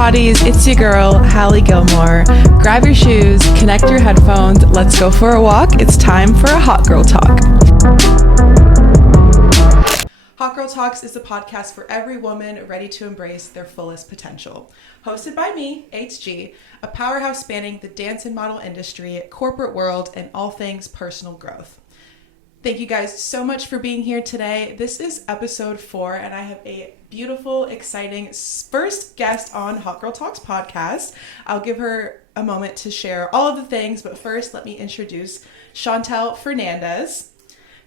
hotties? It's your girl, Hallie Gilmore. Grab your shoes, connect your headphones, let's go for a walk. It's time for a Hot Girl Talk. Hot Girl Talks is a podcast for every woman ready to embrace their fullest potential. Hosted by me, HG, a powerhouse spanning the dance and model industry, corporate world, and all things personal growth. Thank you guys so much for being here today. This is episode 4, and I have a beautiful, exciting first guest on Hot Girl Talks podcast. I'll give her a moment to share all of the things, but first let me introduce Chantelle Fernandez.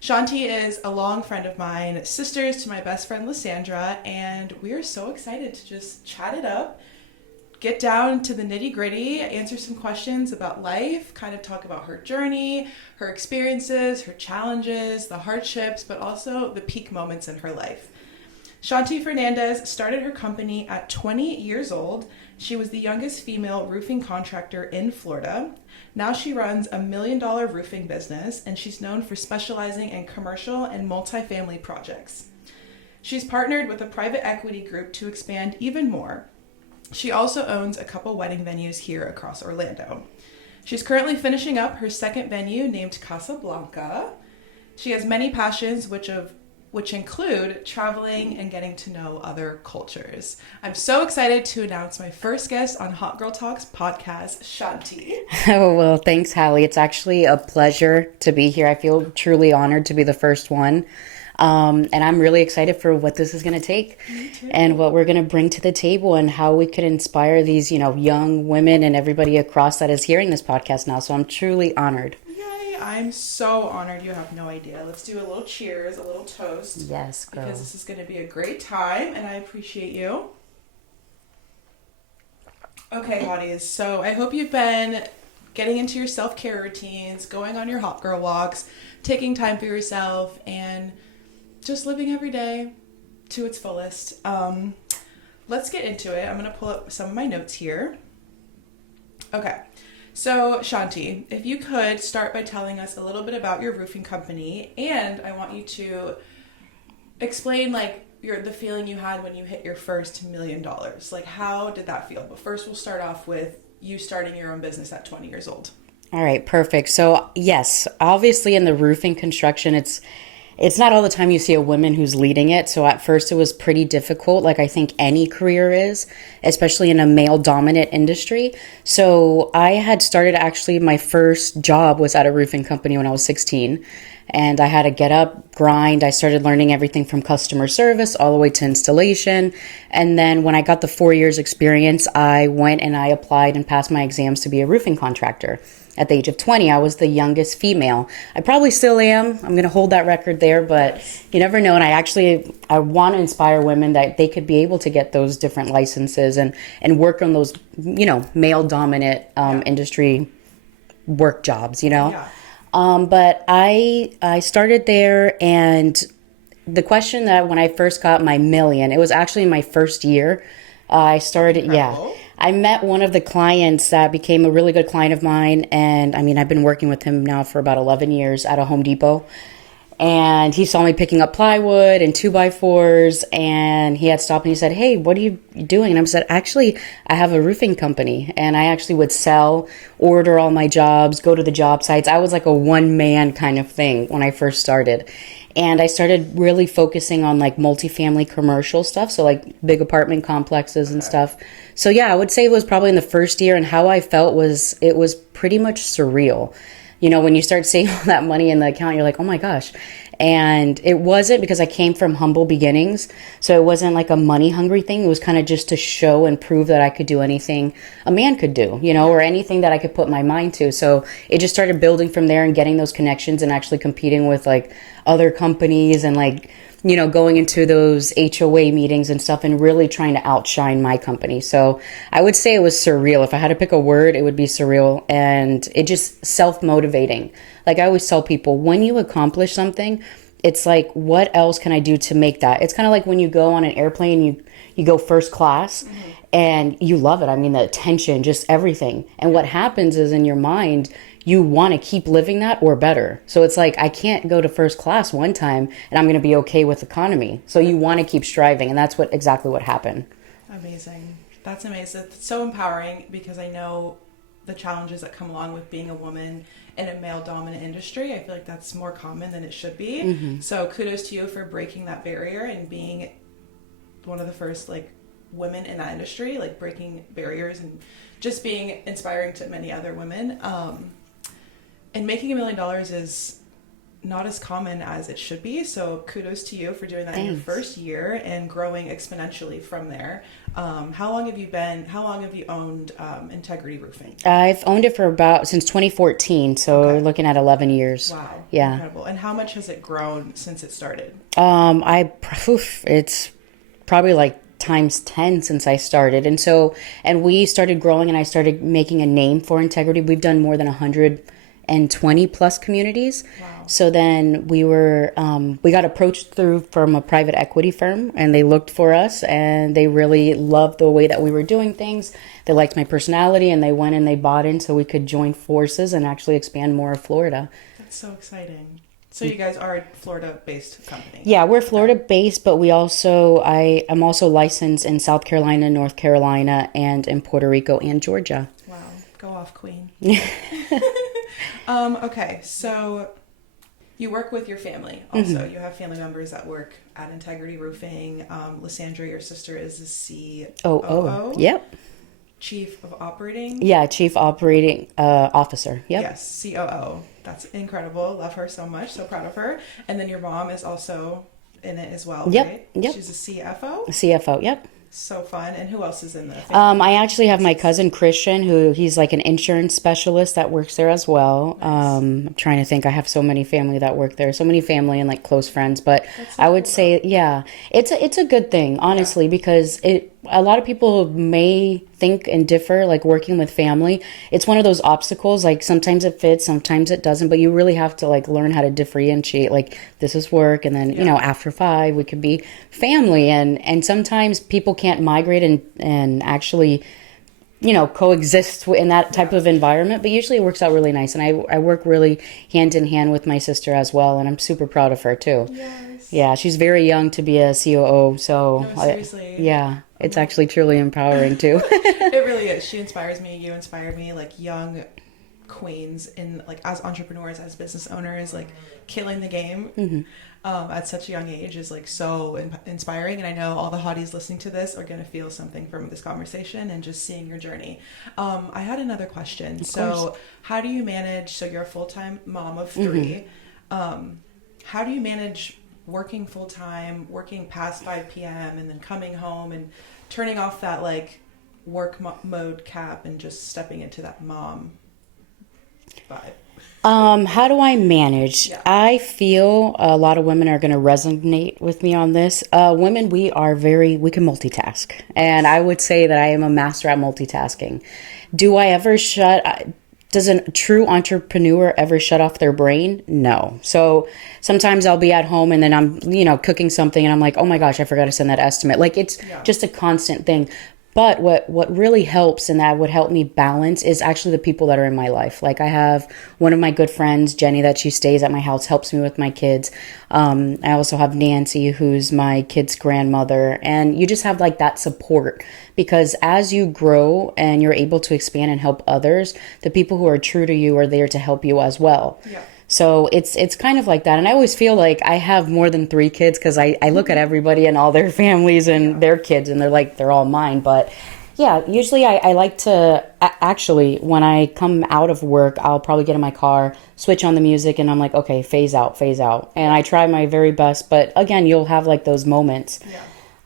Chanti is a long friend of mine, sisters to my best friend Lysandra, and we are so excited to just chat it up, get down to the nitty-gritty, answer some questions about life, kind of talk about her journey, her experiences, her challenges, the hardships, but also the peak moments in her life. Chantelle Fernandez started her company at 20 years old. She was the youngest female roofing contractor in Florida. Now she runs a $1 million roofing business, and she's known for specializing in commercial and multifamily projects. She's partnered with a private equity group to expand even more. She also owns a couple wedding venues here across Orlando. She's currently finishing up her second venue named Casablanca. She has many passions, which include traveling and getting to know other cultures. I'm so excited to announce my first guest on Hot Girl Talks podcast, Chanti. Oh, well, thanks, Hallie. It's actually a pleasure to be here. I feel truly honored to be the first one. And I'm really excited for what this is going to take and what we're going to bring to the table and how we could inspire these, young women and everybody across that is hearing this podcast now. So I'm truly honored. Yay. I'm so honored. You have no idea. Let's do a little cheers, a little toast. Yes, girl. Because this is going to be a great time and I appreciate you. Okay, hotties. So I hope you've been getting into your self-care routines, going on your hot girl walks, taking time for yourself, and just living every day to its fullest. Let's get into it. I'm going to pull up some of my notes here. Okay. So, Chanti, if you could start by telling us a little bit about your roofing company, and I want you to explain, the feeling you had when you hit your first $1 million. How did that feel? But first, we'll start off with you starting your own business at 20 years old. All right, perfect. So, yes, obviously in the roofing construction, it's not all the time you see a woman who's leading it. So at first it was pretty difficult, like I think any career is, especially in a male-dominant industry. So I had started, actually, my first job was at a roofing company when I was 16. And I had to get up, grind. I started learning everything from customer service all the way to installation. And then when I got the 4 years experience, I went and I applied and passed my exams to be a roofing contractor. At the age of 20, I was the youngest female. I probably still am. I'm going to hold that record there, but you never know. And I want to inspire women that they could be able to get those different licenses and work on those, male-dominant industry work jobs, Yeah. But I started there, and the question that when I first got my $1 million, it was actually my first year. I started, Incredible. I met one of the clients that became a really good client of mine, and I've been working with him now for about 11 years at a Home Depot. And he saw me picking up plywood and 2x4s, and he had stopped and he said, "Hey, what are you doing?" And I said, "Actually, I have a roofing company, and I actually would order all my jobs, go to the job sites." I was like a one-man kind of thing when I first started. And I started really focusing on multifamily commercial stuff, so big apartment complexes and stuff. So yeah, I would say it was probably in the first year, and how I felt was it was pretty much surreal. When you start seeing all that money in the account, you're like, oh my gosh. And it wasn't because I came from humble beginnings. So it wasn't like a money hungry thing. It was kind of just to show and prove that I could do anything a man could do, or anything that I could put my mind to. So it just started building from there and getting those connections and actually competing with other companies and going into those HOA meetings and stuff and really trying to outshine my company. So I would say it was surreal. If I had to pick a word, it would be surreal. And it just self-motivating. I always tell people, when you accomplish something, it's what else can I do to make that? It's kind of like when you go on an airplane, you go first class and you love it. The attention, just everything. And what happens is in your mind, you want to keep living that or better. So it's I can't go to first class one time and I'm going to be okay with economy. So you want to keep striving. And that's exactly what happened. Amazing. That's amazing. It's so empowering because I know the challenges that come along with being a woman in a male dominant industry. I feel like that's more common than it should be. So kudos to you for breaking that barrier and being one of the first like women in that industry, like breaking barriers and just being inspiring to many other women. And making $1 million is not as common as it should be. So kudos to you for doing that in your first year and growing exponentially from there. How long have you owned Integrity Roofing? I've owned it since 2014. So we're looking at 11 years. Wow. Yeah. Incredible. And how much has it grown since it started? It's probably like times 10 since I started. And we started growing and I started making a name for Integrity. We've done more than 120 plus communities. Wow. So then we got approached from a private equity firm and they looked for us and they really loved the way that we were doing things. They liked my personality and they went and they bought in so we could join forces and actually expand more of Florida. That's so exciting. So you guys are a Florida-based company? Yeah, we're Florida-based, but I'm also licensed in South Carolina, North Carolina, and in Puerto Rico and Georgia. Wow. Go off, queen. Okay, so you work with your family also. You have family members that work at Integrity Roofing. Lysandra, your sister, is the COO. Yep. Chief of Operating? Yeah, Chief Operating Officer. Yep. Yes, COO. That's incredible. Love her so much. So proud of her. And then your mom is also in it as well, right? Yep. She's a CFO? CFO, yep. So fun. And who else is in the family? I actually have my cousin Christian, he's like an insurance specialist that works there as well. Nice. I'm trying to think. I have so many family that work there, so many family and like close friends. But so I would say, yeah, it's a good thing, honestly, because a lot of people may think and differ, like working with family. It's one of those obstacles, like sometimes it fits, sometimes it doesn't, but you really have to like learn how to differentiate, like this is work. And then, after 5, we could be family. And sometimes people can't migrate and actually, coexist in that type of environment, but usually it works out really nice. And I work really hand in hand with my sister as well. And I'm super proud of her too. Yes. Yeah. She's very young to be a COO. So no, seriously. It's actually truly empowering too. It really is. She inspires me. You inspire me, like young queens in like as entrepreneurs, as business owners, like killing the game at such a young age is like so inspiring. And I know all the hotties listening to this are going to feel something from this conversation and just seeing your journey. I had another question. Of course. How do you manage, so you're a full-time mom of 3. How do you manage working full-time, working past 5 p.m. and then coming home and turning off that like work mode cap and just stepping into that mom vibe? How do I manage? Yeah. I feel a lot of women are going to resonate with me on this. Women, we can multitask. And I would say that I am a master at multitasking. Does a true entrepreneur ever shut off their brain? No. So sometimes I'll be at home and then I'm, cooking something and I'm like, oh my gosh, I forgot to send that estimate. Like it's just a constant thing. But what really helps and that would help me balance is actually the people that are in my life. Like I have one of my good friends, Jenny, that she stays at my house, helps me with my kids. I also have Nancy, who's my kid's grandmother. And you just have like that support because as you grow and you're able to expand and help others, the people who are true to you are there to help you as well. Yeah. So it's kind of like that. And I always feel like I have more than 3 kids because I look at everybody and all their families and their kids and they're all mine. But yeah, usually I like to actually, when I come out of work, I'll probably get in my car, switch on the music and I'm like, okay, phase out. And I try my very best. But again, you'll have like those moments. Yeah.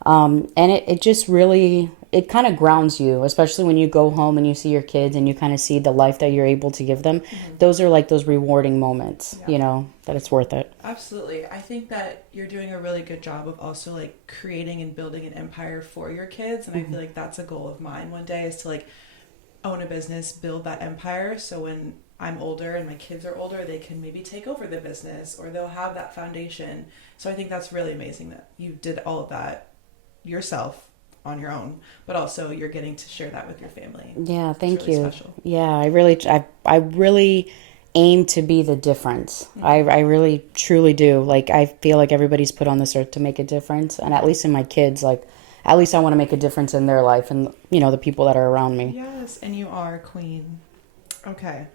And it just really, it kind of grounds you, especially when you go home and you see your kids and you kind of see the life that you're able to give them. Those are like those rewarding moments, that it's worth it. Absolutely. I think that you're doing a really good job of also like creating and building an empire for your kids. And I feel like that's a goal of mine one day is to like own a business, build that empire. So when I'm older and my kids are older, they can maybe take over the business or they'll have that foundation. So I think that's really amazing that you did all of that yourself on your own, but also you're getting to share that with your family. Yeah, thank really you. Special. Yeah, I really aim to be the difference. I really truly do. Like I feel like everybody's put on this earth to make a difference, and at least in my kids, like at least I want to make a difference in their life and, the people that are around me. Yes, and you are a queen. Okay.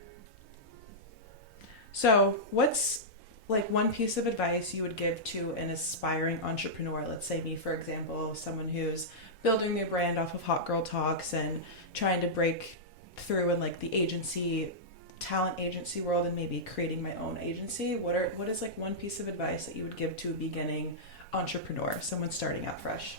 So, what's like one piece of advice you would give to an aspiring entrepreneur? Let's say me, for example, someone who's building their brand off of Hot Girl Talks and trying to break through in like the talent agency world and maybe creating my own agency. What is like one piece of advice that you would give to a beginning entrepreneur, someone starting out fresh?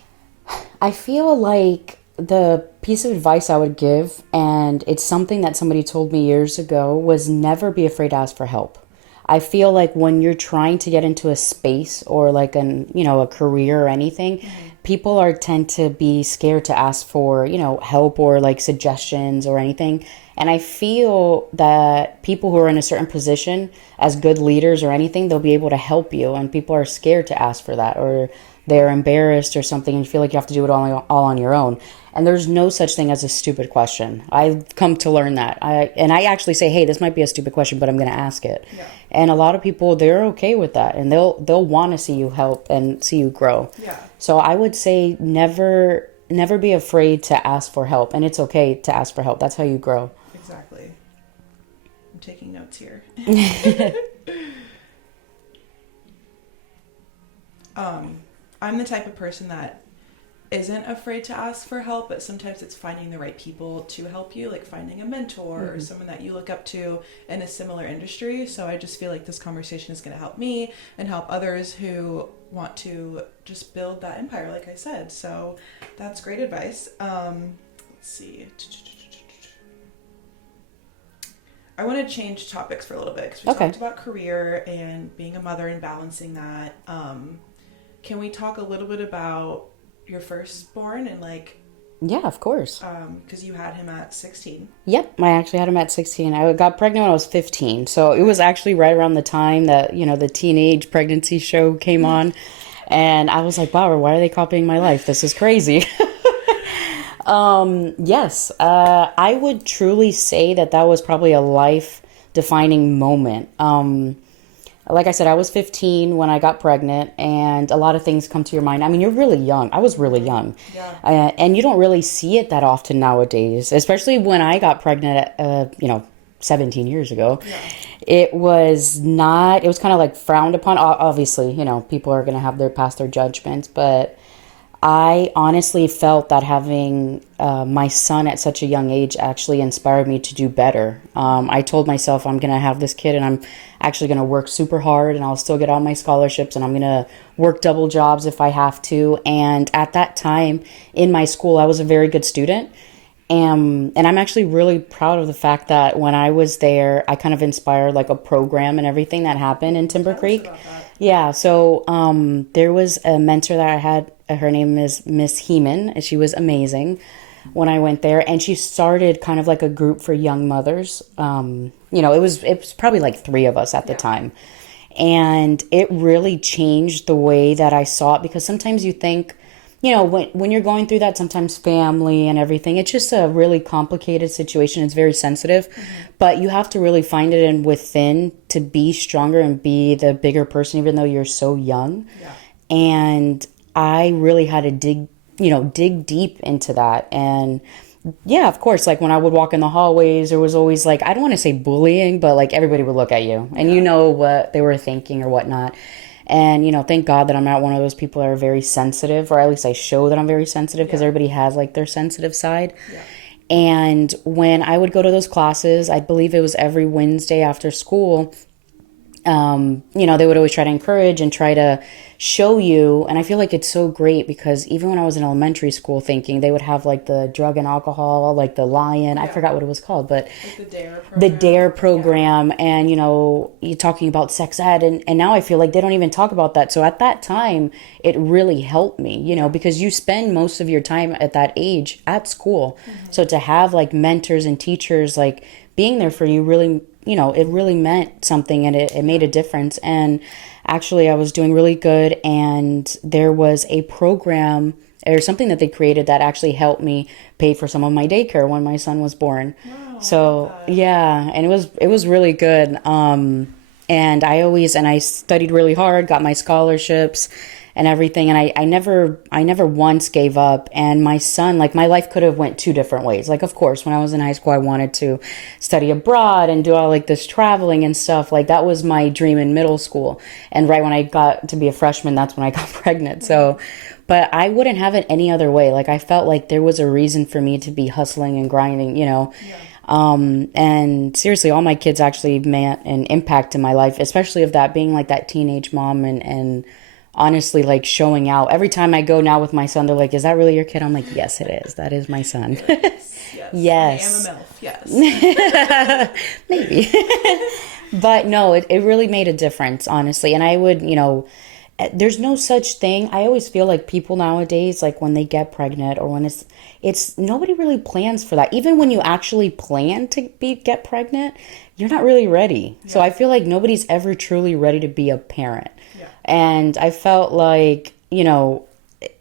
I feel like the piece of advice I would give, and it's something that somebody told me years ago, was never be afraid to ask for help. I feel like when you're trying to get into a space or like a career or anything, people tend to be scared to ask for, help or like suggestions or anything. And I feel that people who are in a certain position as good leaders or anything, they'll be able to help you. And people are scared to ask for that, or they're embarrassed or something and you feel like you have to do it all on your own. And there's no such thing as a stupid question. I've come to learn that. I actually say, hey, this might be a stupid question, but I'm going to ask it. Yeah. And a lot of people, they're okay with that. And they'll want to see you help and see you grow. Yeah. So I would say never be afraid to ask for help. And it's okay to ask for help. That's how you grow. Exactly. I'm taking notes here. I'm the type of person that isn't afraid to ask for help, but sometimes it's finding the right people to help you, like finding a mentor or someone that you look up to in a similar industry. So I just feel like this conversation is going to help me and help others who want to just build that empire, like I said. So that's great advice. Let's see. I want to change topics for a little bit because we talked about career and being a mother and balancing that. Can we talk a little bit about your firstborn and like... Yeah, of course. Because you had him at 16. Yep, I actually had him at 16. I got pregnant when I was 15. So it was actually right around the time that, the teenage pregnancy show came on. And I was like, wow, why are they copying my life? This is crazy. Yes, I would truly say that was probably a life-defining moment. Like I said, I was 15 when I got pregnant, and a lot of things come to your mind. I mean, you're really young. I was really young. Yeah. And you don't really see it that often nowadays, especially when I got pregnant, 17 years ago. Yeah. It was kind of like frowned upon. Obviously, people are going to pass their judgments, but I honestly felt that having my son at such a young age actually inspired me to do better. I told myself I'm going to have this kid and I'm actually going to work super hard and I'll still get all my scholarships and I'm going to work double jobs if I have to. And at that time in my school, I was a very good student. And I'm actually really proud of the fact that when I was there, I kind of inspired like a program and everything that happened in Timber Creek. Yeah. So there was a mentor that I had. Her name is Miss Heeman, and she was amazing when I went there. And she started kind of like a group for young mothers. It was probably like 3 of us at the time. And it really changed the way that I saw it, because sometimes you think, when you're going through that, sometimes family and everything, it's just a really complicated situation. It's very sensitive, but you have to really find it in within to be stronger and be the bigger person, even though you're so young. Yeah. And I really had to dig deep into that. And yeah, of course, like when I would walk in the hallways, there was always like, I don't want to say bullying, but like everybody would look at you and you know what they were thinking or whatnot. And, thank God that I'm not one of those people that are very sensitive, or at least I show that I'm very sensitive, because everybody has like their sensitive side. Yeah. And when I would go to those classes, I believe it was every Wednesday after school, they would always try to encourage and try to show you. And I feel like it's so great because even when I was in elementary school thinking, they would have like the drug and alcohol, like the Lion, I forgot what it was called, but like the DARE program. And, you're talking about sex ed. And now I feel like they don't even talk about that. So at that time, it really helped me, because you spend most of your time at that age at school. Mm-hmm. So to have like mentors and teachers, like being there for you really, it really meant something, and it made a difference. And actually I was doing really good, and there was a program or something that they created that actually helped me pay for some of my daycare when my son was born. Wow, so yeah, and it was really good. And I studied really hard, got my scholarships, and everything. And I never once gave up. And my son, like, my life could have went two different ways. Like, of course, when I was in high school, I wanted to study abroad and do all like this traveling and stuff. Like, that was my dream in middle school. And right when I got to be a freshman, that's when I got pregnant. So, but I wouldn't have it any other way. Like, I felt like there was a reason for me to be hustling and grinding, you know. Yeah. And seriously, all my kids actually meant an impact in my life, especially of that being like that teenage mom and honestly, like, showing out. Every time I go now with my son, they're like, is that really your kid? I'm like, yes, it is. That is my son. Yes. Yes. I am a MILF. Yes. Maybe. But no, it really made a difference, honestly. And I would, you know, there's no such thing. I always feel like people nowadays, like when they get pregnant or when it's nobody really plans for that. Even when you actually plan to get pregnant, you're not really ready. Yeah. So I feel like nobody's ever truly ready to be a parent. Yeah. And I felt like, you know,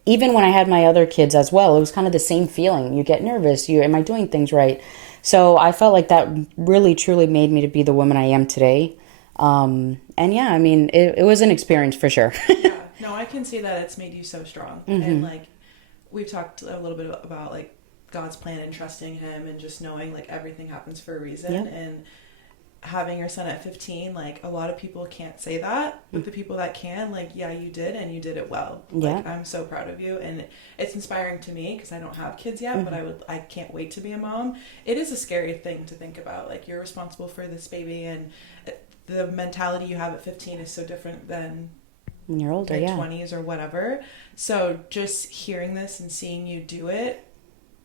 even when I had my other kids as well, it was kind of the same feeling. You get nervous. Am I doing things right? So I felt like that really truly made me to be the woman I am today. And yeah, I mean, it was an experience for sure. Yeah, no, I can see that it's made you so strong. Mm-hmm. And like, we've talked a little bit about like God's plan and trusting him and just knowing like everything happens for a reason. Yep. And having your son at 15, like a lot of people can't say that, but the people that can, like, yeah, you did, and you did it well. Yeah. Like, I'm so proud of you, and it's inspiring to me because I don't have kids yet, Mm-hmm. but I can't wait to be a mom. It is a scary thing to think about. Like, you're responsible for this baby, and the mentality you have at 15 is so different than when you're older, like yeah. 20s or whatever. So just hearing this and seeing you do it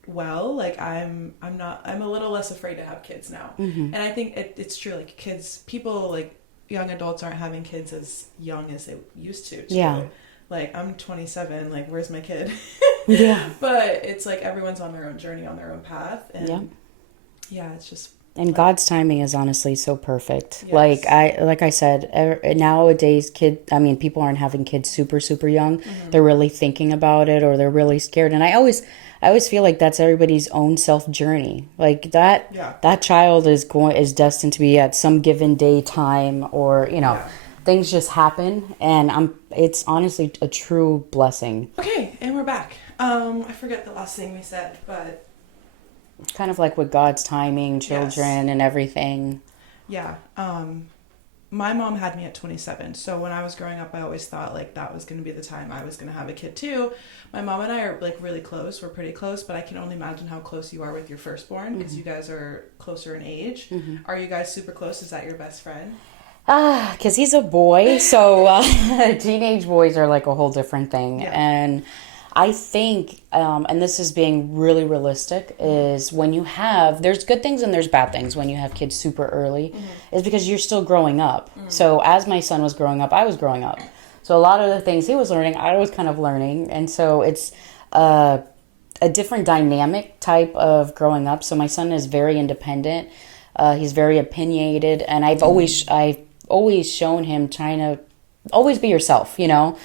well, like I'm a little less afraid to have kids now. Mm-hmm. And I think it's true, like people, like young adults aren't having kids as young as they used to. Yeah. Like, I'm 27, like, where's my kid? Yeah. But it's like everyone's on their own journey, on their own path, and yeah, it's just. And God's timing is honestly so perfect. Yes. Like I said, nowadays, people aren't having kids super, super young. Mm-hmm. They're really thinking about it, or they're really scared. And I always feel like that's everybody's own self journey. Like that child is destined to be at some given day time, or, you know, things just happen. And it's honestly a true blessing. Okay. And we're back. I forget the last thing we said, but kind of like with God's timing, children, and everything. Yeah. My mom had me at 27. So when I was growing up, I always thought like that was going to be the time I was going to have a kid too. My mom and I are like really close. We're pretty close, but I can only imagine how close you are with your firstborn, because you guys are closer in age. Mm-hmm. Are you guys super close? Is that your best friend? Because he's a boy. So teenage boys are like a whole different thing. Yeah. And I think, and this is being really realistic, is when you there's good things and there's bad things when you have kids super early, is because you're still growing up. So as my son was growing up, I was growing up. So a lot of the things he was learning, I was kind of learning. And so it's a different dynamic type of growing up. So my son is very independent. He's very opinionated. And I've always shown him trying to always be yourself, you know?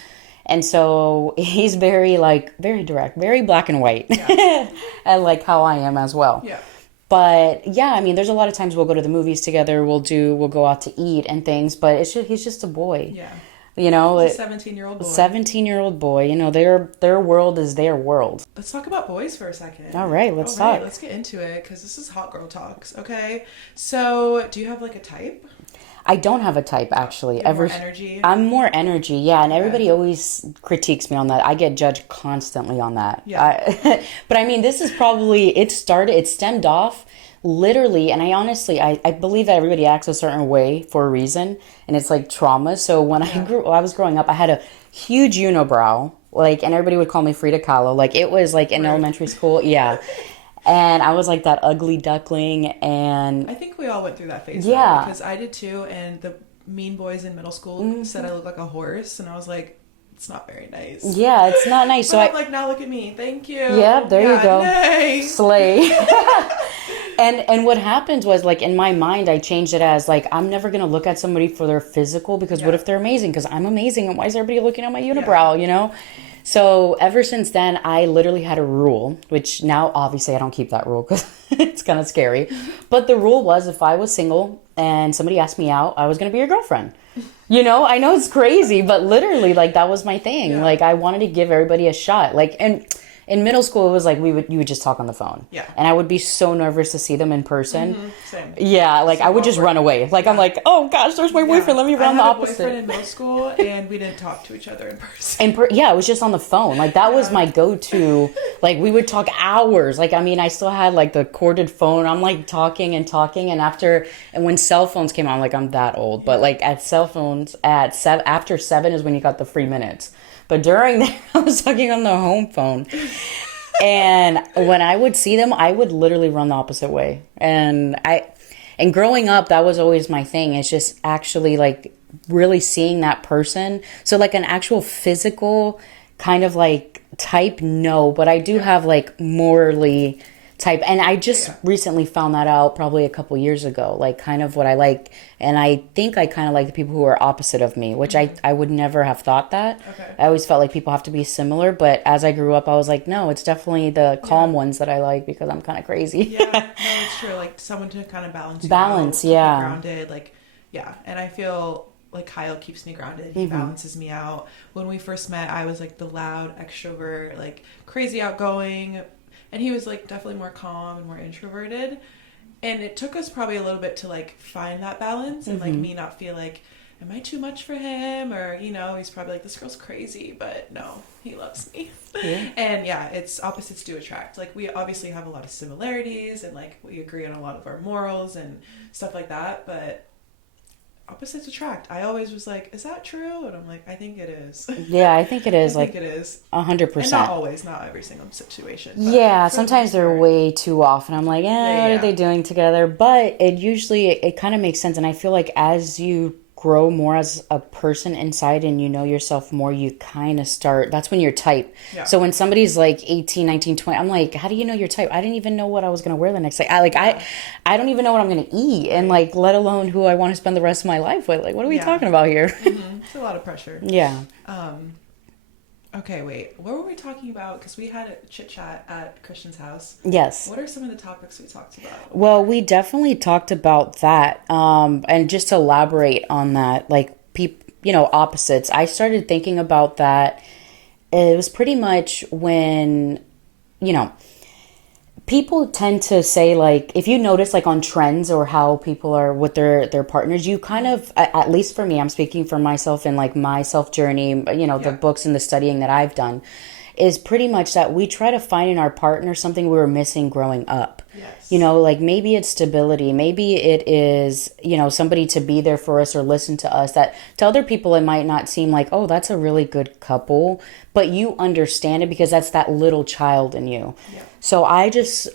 And so he's very direct, very black and white, and like how I am as well. Yeah. But yeah, I mean, there's a lot of times we'll go to the movies together, we'll go out to eat and things, but he's just a boy. Yeah. You know, he's a 17-year-old boy. 17-year-old boy. You know, their world is their world. Let's talk about boys for a second. All right, let's talk. Let's get into it, because this is Hot Girl Talks. Okay. So, do you have like a type? I don't have a type, actually. More energy? I'm more energy, yeah. And everybody always critiques me on that. I get judged constantly on that. Yeah. But I mean, this is probably, it stemmed off literally, and I believe that everybody acts a certain way for a reason, and it's like trauma. So when I was growing up, I had a huge unibrow, like, and everybody would call me Frida Kahlo. Like, it was like in elementary school, yeah. And I was like that ugly duckling, and I think we all went through that phase. Yeah, though, because I did too. And the mean boys in middle school said I looked like a horse, and I was like, it's not very nice. Yeah, it's not nice. So I'm like, now look at me. Thank you. Yeah, there you go. Nice. Slay. And what happened was, like, in my mind, I changed it as like, I'm never gonna look at somebody for their physical, because what if they're amazing? Because I'm amazing, and why is everybody looking at my unibrow? You know. So ever since then, I literally had a rule, which now obviously I don't keep that rule because it's kind of scary. But the rule was, if I was single and somebody asked me out, I was going to be your girlfriend. You know, I know it's crazy, but literally, like, that was my thing. Yeah. Like, I wanted to give everybody a shot. Like, and in middle school, it was like you would just talk on the phone. Yeah. And I would be so nervous to see them in person. Same. Yeah, like, So I would just awkward. run away. Like, I'm like, oh gosh, there's my boyfriend. Let me run the I had opposite. a boyfriend in middle school, and we didn't talk to each other in person. Yeah, it was just on the phone. Like, that was my go-to. Like, we would talk hours. Like, I mean, I still had like the corded phone. I'm like talking and talking, and when cell phones came on, like, I'm that old, but like at cell phones after 7 is when you got the free minutes. But during that, I was talking on the home phone. And when I would see them, I would literally run the opposite way. And growing up, that was always my thing. It's just actually like really seeing that person. So like an actual physical kind of like type, no, but I do have like morally type. And I just recently found that out probably a couple years ago, like kind of what I like. And I think I kind of like the people who are opposite of me, which I would never have thought that. Okay. I always felt like people have to be similar. But as I grew up, I was like, no, it's definitely the calm ones that I like because I'm kind of crazy. Yeah, no, it's true. Like someone to kind of balance you Balance, out, keep you yeah. grounded. Like, yeah. And I feel like Kyle keeps me grounded. He balances me out. When we first met, I was like the loud extrovert, like crazy outgoing. And he was like definitely more calm and more introverted. And it took us probably a little bit to like find that balance and like me not feel like, am I too much for him? Or, you know, he's probably like, this girl's crazy, but no, he loves me. Yeah. And yeah, it's opposites do attract. Like we obviously have a lot of similarities and like we agree on a lot of our morals and stuff like that, but opposites attract. I always was like, is that true? And I'm like, I think it is. Yeah, I think it is. I think it is. 100%. And not always, not every single situation. But Yeah, for the sometimes most they're part. way too off, and I'm like, what Yeah. are they doing together? But it kind of makes sense, and I feel like as you grow more as a person inside and you know yourself more, you kind of start, that's when you're type. Yeah. So when somebody's like 18, 19, 20, I'm like, how do you know your type? I didn't even know what I was going to wear the next day. I don't even know what I'm going to eat, and like, let alone who I want to spend the rest of my life with. Like, what are we talking about here? It's a lot of pressure. Yeah. Okay, wait. What were we talking about? Because we had a chit chat at Christian's house. Yes. What are some of the topics we talked about? Well, we definitely talked about that. And just to elaborate on that, like, opposites. I started thinking about that. It was pretty much when, people tend to say, like, if you notice, like, on trends or how people are with their partners, you kind of, at least for me, I'm speaking for myself and like my self journey, the books and the studying that I've done, is pretty much that we try to find in our partner something we were missing growing up. Yes. Like maybe it's stability, maybe it is, somebody to be there for us or listen to us, that to other people it might not seem like, oh, that's a really good couple, but you understand it because that's that little child in you. Yeah. So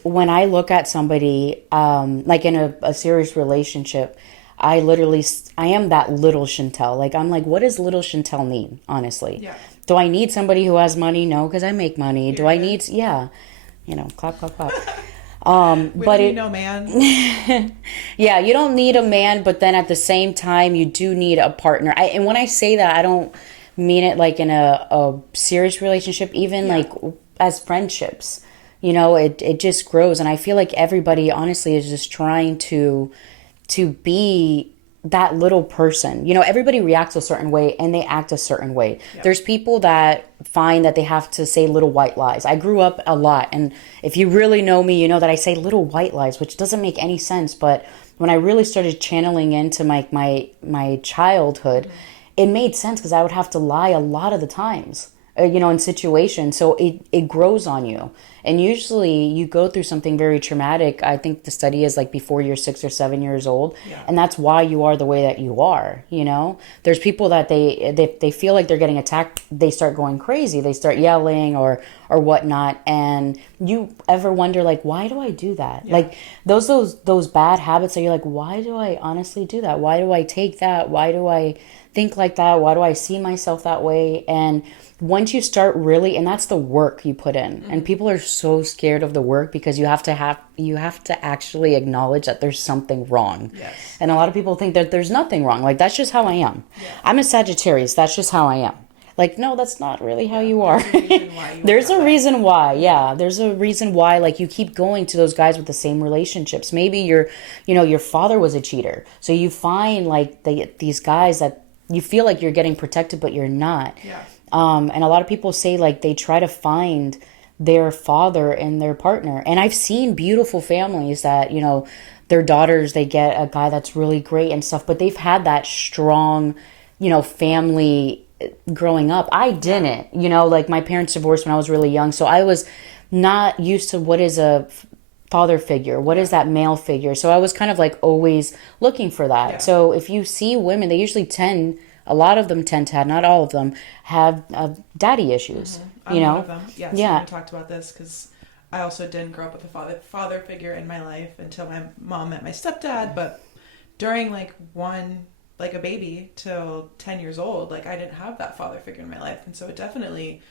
when I look at somebody, like in a serious relationship, I am that little Chantelle. Like, I'm like, what does little Chantelle need, honestly? Yeah. Do I need somebody who has money? No, because I make money. Do I need, clap, clap, clap. We don't need no man. Yeah, you don't need a man, but then at the same time, you do need a partner. And when I say that, I don't mean it like in a serious relationship, even like as friendships. It just grows. And I feel like everybody, honestly, is just trying to be that little person. Everybody reacts a certain way and they act a certain way. Yep. There's people that find that they have to say little white lies. I grew up a lot, and if you really know me, you know that I say little white lies, which doesn't make any sense. But when I really started channeling into my childhood, it made sense because I would have to lie a lot of the times, in situations. So it grows on you. And usually you go through something very traumatic. I think the study is like before you're 6 or 7 years old. Yeah. And that's why you are the way that you are, There's people that they feel like they're getting attacked. They start going crazy. They start yelling or whatnot. And you ever wonder, like, why do I do that? Yeah. Like those bad habits that you're like, why do I honestly do that? Why do I take that? Why do I think like that? Why do I see myself that way? And once you start really, and that's the work you put in, and people are so scared of the work because you have to actually acknowledge that there's something wrong. Yes. And a lot of people think that there's nothing wrong. Like, that's just how I am. Yeah. I'm a Sagittarius. That's just how I am. Like, no, that's not really how you are. There's a reason why. Yeah. There's a reason why, like, you keep going to those guys with the same relationships. Maybe your father was a cheater. So you find like these guys that you feel like you're getting protected, but you're not. Yeah. And a lot of people say like they try to find their father in their partner. And I've seen beautiful families that, you know, their daughters, they get a guy that's really great and stuff, but they've had that strong, you know, family growing up. I didn't, you know, like my parents divorced when I was really young. So I was not used to what is a father figure, what is that male figure. So I was kind of like always looking for that. Yeah. So if you see women, they usually tend, a lot of them tend to have, not all of them, have daddy issues. I'm you know? one of them. Yes, Yeah. we talked about this because I also didn't grow up with a father figure in my life until my mom met my stepdad. But during like a baby till 10 years old, like I didn't have that father figure in my life, and so it definitely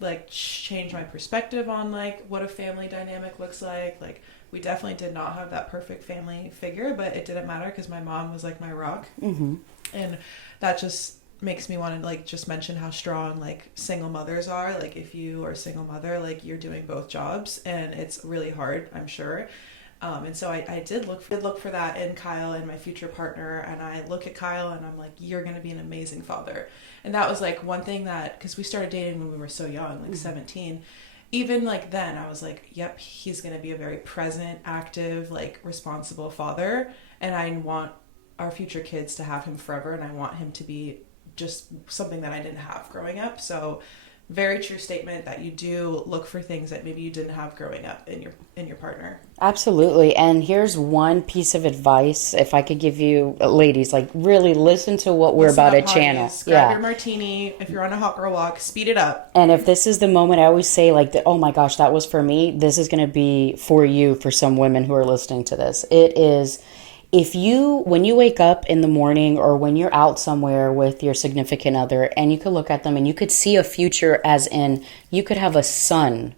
like changed my perspective on like what a family dynamic looks like. Like we definitely did not have that perfect family figure, but it didn't matter because my mom was like my rock. And that just makes me want to like just mention how strong like single mothers are. Like if you are a single mother, like you're doing both jobs, and it's really hard, I'm sure. And so I did look for that in Kyle and my future partner, and I look at Kyle and I'm like, you're going to be an amazing father. And that was like one thing that, because we started dating when we were so young, like 17, even like then I was like, yep, he's going to be a very present, active, like responsible father, and I want our future kids to have him forever, and I want him to be just something that I didn't have growing up. So very true statement that you do look for things that maybe you didn't have growing up in your partner. Absolutely. And here's one piece of advice, if I could give you, ladies, like really listen to what we're Listen about up, to channel. hotties. Grab your martini. If you're on a hot girl walk, speed it up. And if this is the moment, I always say like, oh my gosh, that was for me. This is going to be for you, for some women who are listening to this. It is, when you wake up in the morning or when you're out somewhere with your significant other and you could look at them and you could see a future, as in you could have a son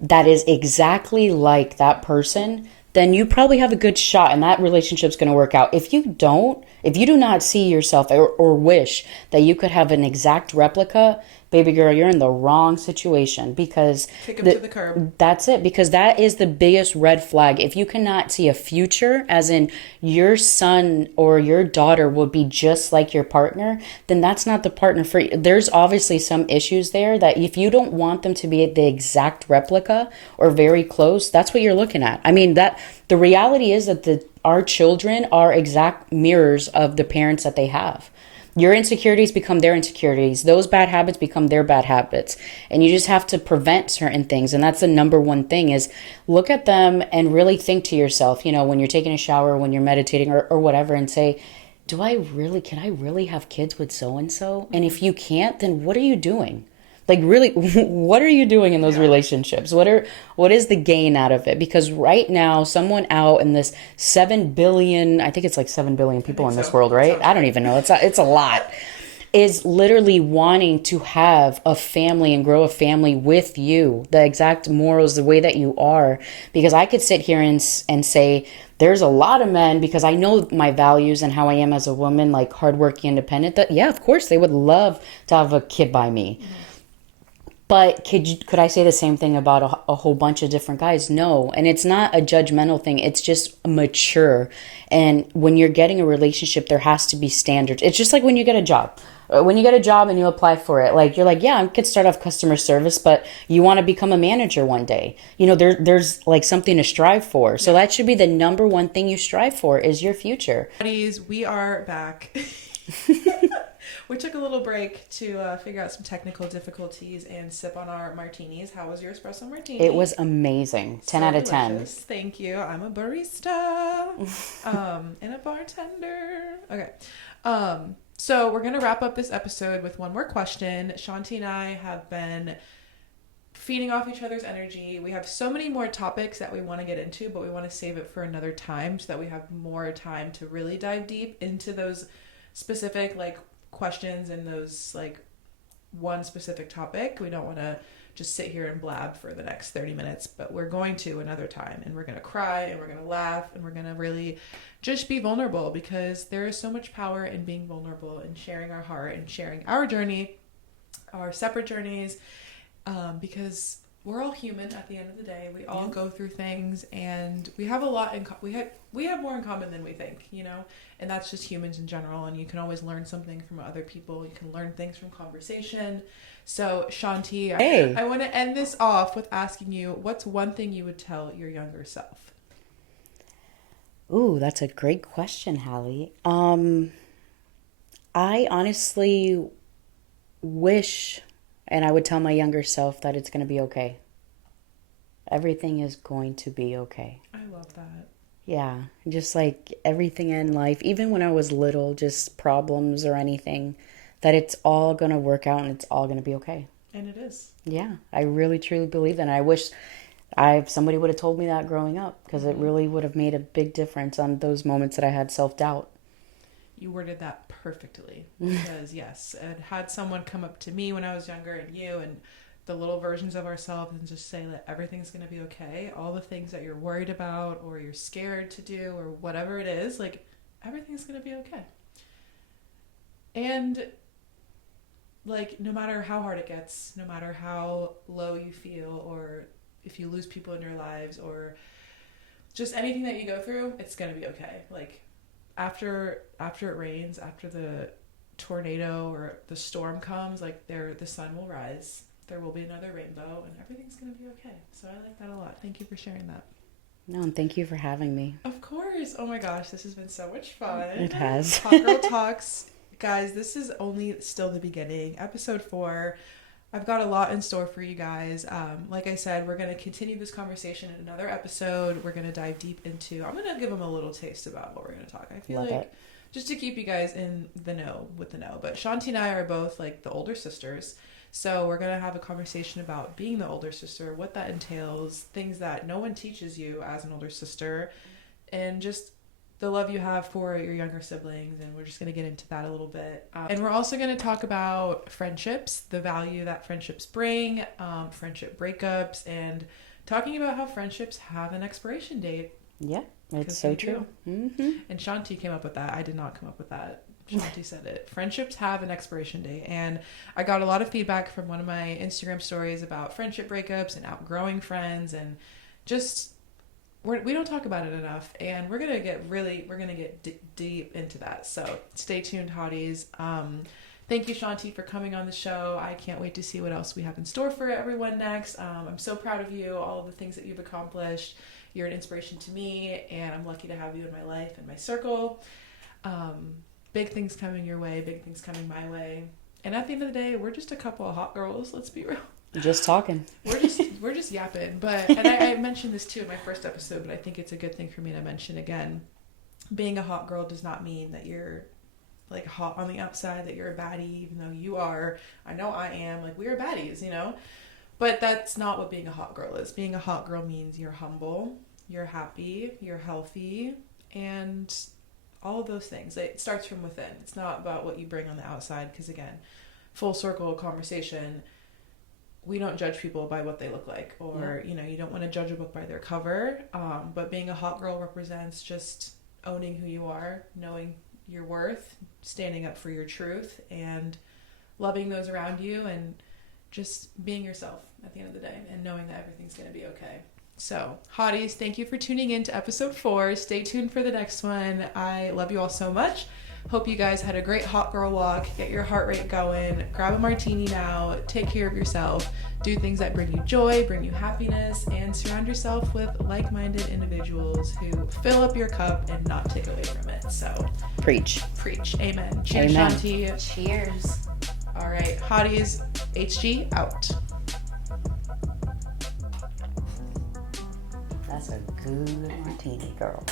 that is exactly like that person, then you probably have a good shot and that relationship's going to work out. If you do not see yourself or wish that you could have an exact replica, baby girl, you're in the wrong situation, because kick him to the curb. That's it, because that is the biggest red flag. If you cannot see a future, as in your son or your daughter will be just like your partner, then that's not the partner for you. There's obviously some issues there that if you don't want them to be the exact replica or very close, that's what you're looking at. I mean, that the reality is that our children are exact mirrors of the parents that they have. Your insecurities become their insecurities. Those bad habits become their bad habits. And you just have to prevent certain things. And that's the number one thing, is look at them and really think to yourself, you know, when you're taking a shower, when you're meditating or whatever, and say, can I really have kids with so-and-so? And if you can't, then what are you doing? Like really, what are you doing in those relationships? What is the gain out of it? Because right now, someone out in this 7 billion, I think it's like 7 billion people in this world, right? I don't even know. It's a lot. Is literally wanting to have a family and grow a family with you, the exact morals, the way that you are. Because I could sit here and say, there's a lot of men, because I know my values and how I am as a woman, like hardworking, independent, that yeah, of course they would love to have a kid by me. Mm-hmm. But could I say the same thing about a whole bunch of different guys? No. And it's not a judgmental thing. It's just mature. And when you're getting a relationship, there has to be standards. It's just like when you get a job. When you get a job and you apply for it, like you're like, yeah, I could start off customer service, but you want to become a manager one day. You know, there's like something to strive for. So that should be the number one thing you strive for, is your future. Buddies, we are back. We took a little break to figure out some technical difficulties and sip on our martinis. How was your espresso martini? It was amazing. 10 out of 10. Delicious. Thank you. I'm a barista and a bartender. Okay. So we're going to wrap up this episode with one more question. Chanti and I have been feeding off each other's energy. We have so many more topics that we want to get into, but we want to save it for another time so that we have more time to really dive deep into those specific like questions and those like one specific topic. We don't want to just sit here and blab for the next 30 minutes, but we're going to another time, and we're going to cry and we're going to laugh and we're going to really just be vulnerable, because there is so much power in being vulnerable and sharing our heart and sharing our journey, our separate journeys, because we're all human at the end of the day. We all go through things, and we have a lot in we have more in common than we think, you know, and that's just humans in general. And you can always learn something from other people. You can learn things from conversation. So Chanti, I want to end this off with asking you, what's one thing you would tell your younger self? Ooh, that's a great question, Hallie. I honestly wish, and I would tell my younger self that it's going to be okay. Everything is going to be okay. I love that. Yeah, just like everything in life, even when I was little, just problems or anything, that it's all going to work out and it's all going to be okay. And it is. Yeah, I really truly believe that. And I wish somebody would have told me that growing up, because it really would have made a big difference on those moments that I had self-doubt. You worded that perfectly, because yes, and had someone come up to me when I was younger, and you and the little versions of ourselves, and just say that everything's going to be okay, all the things that you're worried about or you're scared to do or whatever it is, like, everything's going to be okay. And like, no matter how hard it gets, no matter how low you feel, or if you lose people in your lives, or just anything that you go through, it's going to be okay. Like, after it rains, after the tornado or the storm comes, like, the sun will rise, there will be another rainbow, and everything's going to be okay. So I like that a lot. Thank you for sharing that. No, and thank you for having me. Of course. Oh my gosh, this has been so much fun. It has. Hot Girl Talks. Guys, this is only still the beginning. Episode 4. I've got a lot in store for you guys. Like I said, we're going to continue this conversation in another episode. We're going to dive deep into, I'm going to give them a little taste about what we're going to talk. I feel like, just to keep you guys in the know with the know. But Chanti and I are both like the older sisters. So we're going to have a conversation about being the older sister, what that entails, things that no one teaches you as an older sister, and just the love you have for your younger siblings. And we're just going to get into that a little bit. And we're also going to talk about friendships, the value that friendships bring, friendship breakups, and talking about how friendships have an expiration date. Yeah, it's so true. Mm-hmm. And Chanti came up with that. I did not come up with that. Chanti said it. Friendships have an expiration date. And I got a lot of feedback from one of my Instagram stories about friendship breakups and outgrowing friends, and just we don't talk about it enough, and we're gonna get deep into that. So stay tuned, hotties. Thank you, Chanti, for coming on the show. I can't wait to see what else we have in store for everyone next. I'm so proud of you, all of the things that you've accomplished. You're an inspiration to me, and I'm lucky to have you in my life and my circle. Big things coming your way, big things coming my way. And at the end of the day, we're just a couple of hot girls, let's be real. Just talking. We're just yapping. But, and I mentioned this too in my first episode, but I think it's a good thing for me to mention again. Being a hot girl does not mean that you're like hot on the outside, that you're a baddie, even though you are. I know I am. Like, we are baddies, you know? But that's not what being a hot girl is. Being a hot girl means you're humble, you're happy, you're healthy, and all of those things. It starts from within. It's not about what you bring on the outside, because again, full circle conversation, we don't judge people by what they look like, or you know, you don't want to judge a book by their cover. But being a hot girl represents just owning who you are, knowing your worth, standing up for your truth, and loving those around you, and just being yourself at the end of the day, and knowing that everything's going to be okay. So, hotties, thank you for tuning in to episode 4. Stay tuned for the next one. I love you all so much. Hope you guys had a great hot girl walk. Get your heart rate going. Grab a martini now. Take care of yourself. Do things that bring you joy, bring you happiness, and surround yourself with like-minded individuals who fill up your cup and not take away from it. So, Preach. Amen. Cheers, Amen. Chanti. Cheers. All right, hotties, HG out. That's a good martini, girl.